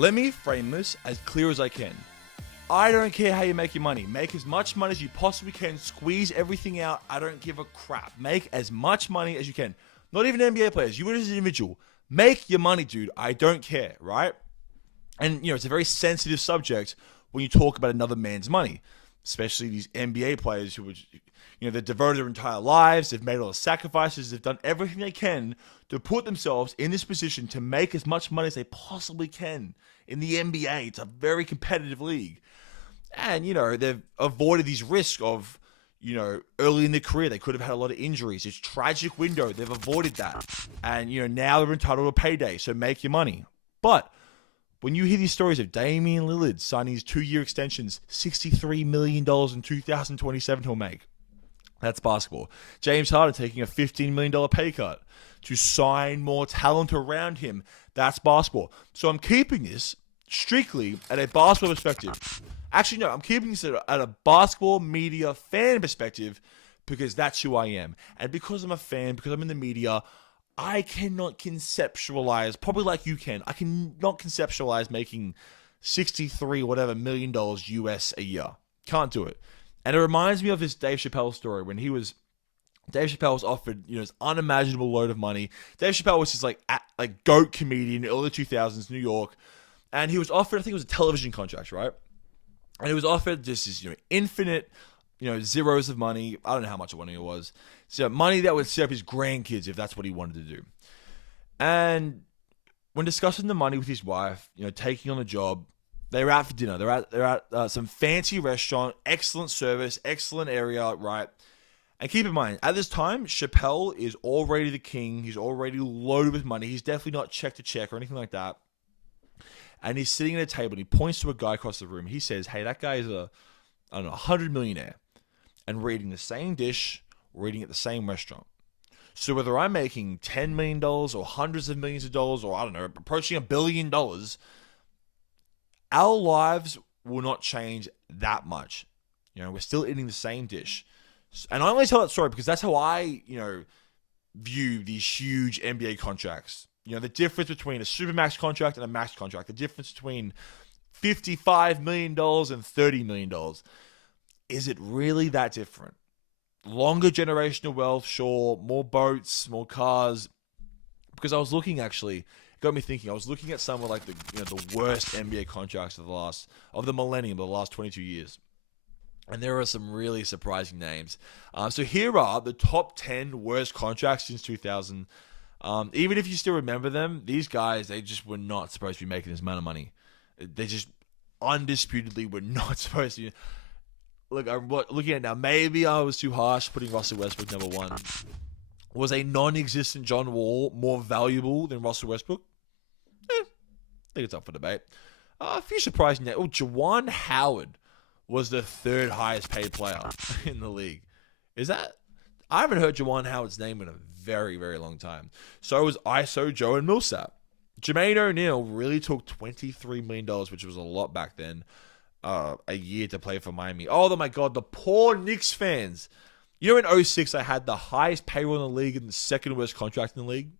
Let me frame this as clear as I can. I don't care how you make your money. Make as much money as you possibly can. Squeeze everything out. I don't give a crap. Make as much money as you can. Not even NBA players. You as an individual. Make your money, dude. I don't care, right? And, it's a very sensitive subject when you talk about another man's money. Especially these NBA players who would, they've devoted their entire lives. They've made all the sacrifices. They've done everything they can to put themselves in this position to make as much money as they possibly can in the NBA. It's a very competitive league. And, they've avoided these risks of, early in their career, they could have had a lot of injuries. It's a tragic window. They've avoided that. And, now they're entitled to a payday. So make your money. But when you hear these stories of Damian Lillard signing his 2-year extensions, $63 million in 2027 he'll make. That's basketball. James Harden taking a $15 million pay cut to sign more talent around him. That's basketball. So I'm keeping this strictly at a basketball perspective. Actually, no, I'm keeping this at a basketball media fan perspective because that's who I am. And because I'm a fan, because I'm in the media, I cannot conceptualize, probably like you can, I cannot conceptualize making 63 whatever $1 million US a year. Can't do it. And it reminds me of this Dave Chappelle story when Dave Chappelle was offered, this unimaginable load of money. Dave Chappelle was this like GOAT comedian in the early 2000s, New York. And he was offered, I think it was a television contract, right? And he was offered just this, infinite, zeros of money. I don't know how much money it was. So money that would set up his grandkids if that's what he wanted to do. And when discussing the money with his wife, taking on the job, they were out for dinner. They're at some fancy restaurant, excellent service, excellent area, right? And keep in mind, at this time, Chappelle is already the king. He's already loaded with money. He's definitely not check to check or anything like that. And he's sitting at a table and he points to a guy across the room. He says, hey, that guy is a 100 millionaire. And we're eating the same dish, we're eating at the same restaurant. So whether I'm making $10 million or hundreds of millions of dollars or, I don't know, approaching $1 billion, our lives will not change that much. We're still eating the same dish. And I only tell that story because that's how I, view these huge NBA contracts. The difference between a supermax contract and a max contract. The difference between $55 million and $30 million. Is it really that different? Longer generational wealth, sure. More boats, more cars. Because I was looking, actually, it got me thinking. I was looking at some of like the worst NBA contracts of the millennium, the last 22 years. And there are some really surprising names. So here are the top 10 worst contracts since 2000. Even if you still remember them, these guys, they just were not supposed to be making this amount of money. They just undisputedly were not supposed to. Look, I'm looking at it now. Maybe I was too harsh putting Russell Westbrook number one. Was a non-existent John Wall more valuable than Russell Westbrook? I think it's up for debate. A few surprising names. Juwan Howard was the third highest paid player in the league. Is that? I haven't heard Juwan Howard's name in a very, very long time. So was ISO Joe and Millsap. Jermaine O'Neal really took $23 million, which was a lot back then, a year to play for Miami. Oh my God, the poor Knicks fans. In 2006, I had the highest payroll in the league and the second worst contract in the league.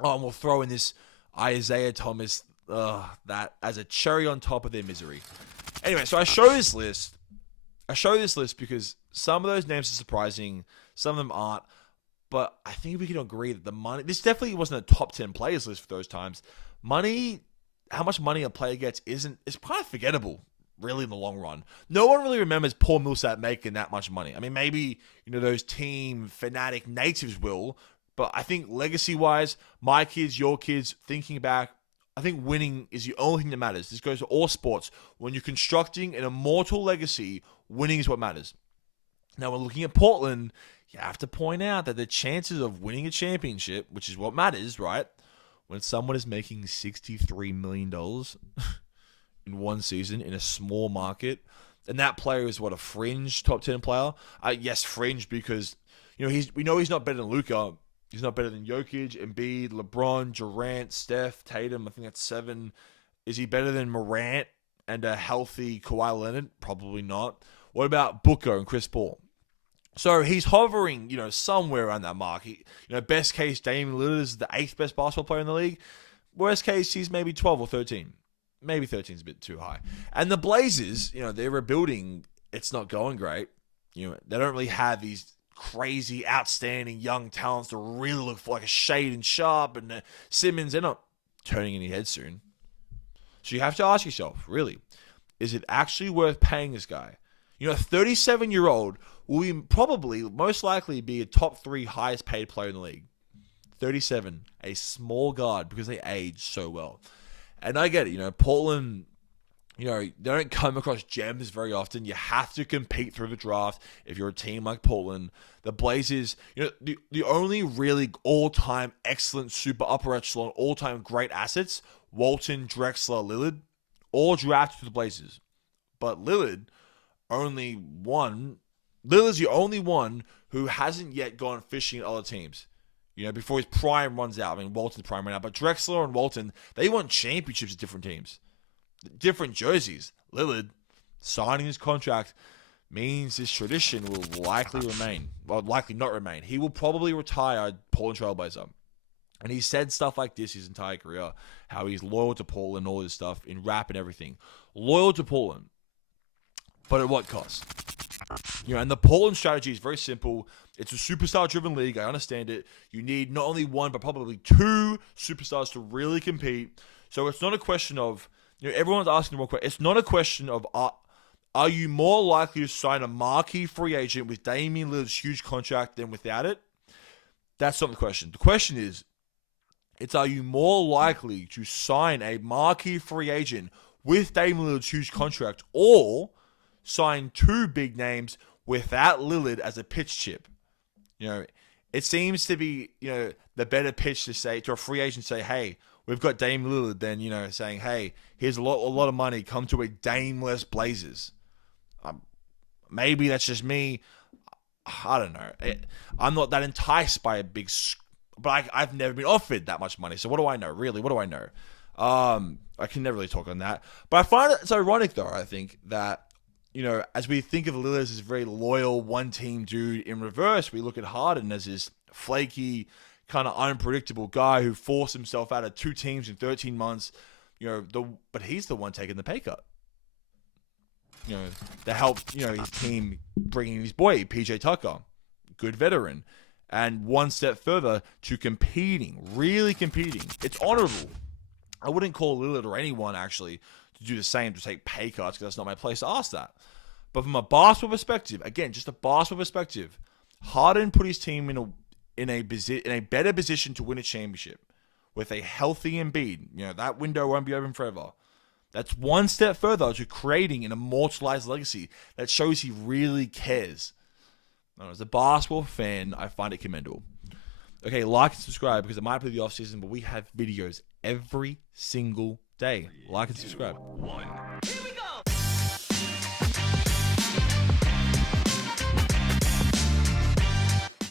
Oh, and we'll throw in this Isaiah Thomas, that as a cherry on top of their misery. Anyway, so I show this list because some of those names are surprising, some of them aren't. But I think we can agree that the money, this definitely wasn't a top 10 players list for those times. Money, how much money a player gets it's kind of forgettable, really, in the long run. No one really remembers Paul Millsap making that much money. I mean, maybe, those team fanatic natives will, but I think legacy-wise, my kids, your kids, thinking back, I think winning is the only thing that matters. This goes to all sports. When you're constructing an immortal legacy, winning is what matters. Now, when looking at Portland, you have to point out that the chances of winning a championship, which is what matters, right? When someone is making $63 million in one season in a small market, and that player is a fringe top 10 player. Yes, fringe because we know he's not better than Luka. He's not better than Jokic, Embiid, LeBron, Durant, Steph, Tatum. I think that's 7. Is he better than Morant and a healthy Kawhi Leonard? Probably not. What about Booker and Chris Paul? So he's hovering, somewhere around that mark. Best case, Damian Lillard is the 8th best basketball player in the league. Worst case, he's maybe 12 or 13. maybe 13 is a bit too high. And the Blazers, they're rebuilding. It's not going great. They don't really have these crazy, outstanding young talents to really look like a Shade and Sharp and Simmons. They're not turning any heads soon. So you have to ask yourself, really, is it actually worth paying this guy? A 37-year-old will probably, most likely, be a top 3 highest paid player in the league. 37, a small guard because they age so well. And I get it, Portland, they don't come across gems very often. You have to compete through the draft if you're a team like Portland. The Blazers, the only really all-time excellent super upper echelon, all-time great assets, Walton, Drexler, Lillard, all drafted to the Blazers. But Lillard's the only one who hasn't yet gone fishing at other teams. Before his prime runs out. I mean, Walton's prime ran out. But Drexler and Walton, they won championships at different teams. Different jerseys. Lillard signing his contract means this tradition will likely remain. Well, likely not remain. He will probably retire Portland Trailblazer. And he said stuff like this his entire career. How he's loyal to Portland, all this stuff, in rap and everything. Loyal to Portland. But at what cost? And the Portland strategy is very simple. It's a superstar-driven league. I understand it. You need not only one, but probably 2 superstars to really compete. So it's not a question of, everyone's asking the wrong question. It's not a question of, are you more likely to sign a marquee free agent with Damian Lillard's huge contract than without it? That's not the question. The question is, are you more likely to sign a marquee free agent with Damian Lillard's huge contract, or sign 2 big names without Lillard as a pitch chip? It seems to be, the better pitch to say to a free agent, say, hey, we've got Dame Lillard, than, saying, hey, here's a lot of money, come to a Dame-less Blazers. Maybe that's just me. I don't know. I'm not that enticed by a big, but I've never been offered that much money. So what do I know? Really, what do I know? I can never really talk on that. But I find it's ironic, though, I think, that, as we think of Lillard as this very loyal one-team dude, in reverse, we look at Harden as this flaky, kind of unpredictable guy who forced himself out of 2 teams in 13 months. But he's the one taking the pay cut. To help, his team bringing his boy, PJ Tucker, good veteran, and one step further to competing, really competing. It's honorable. I wouldn't call Lillard or anyone, actually, to do the same, to take pay cuts, because that's not my place to ask that. But from a basketball perspective, again, just a basketball perspective, Harden put his team in a better position to win a championship with a healthy Embiid. That window won't be open forever. That's one step further to creating an immortalized legacy that shows he really cares. As a basketball fan, I find it commendable. Okay, like and subscribe, because it might be the off season, but we have videos every single day. Like and subscribe. 1.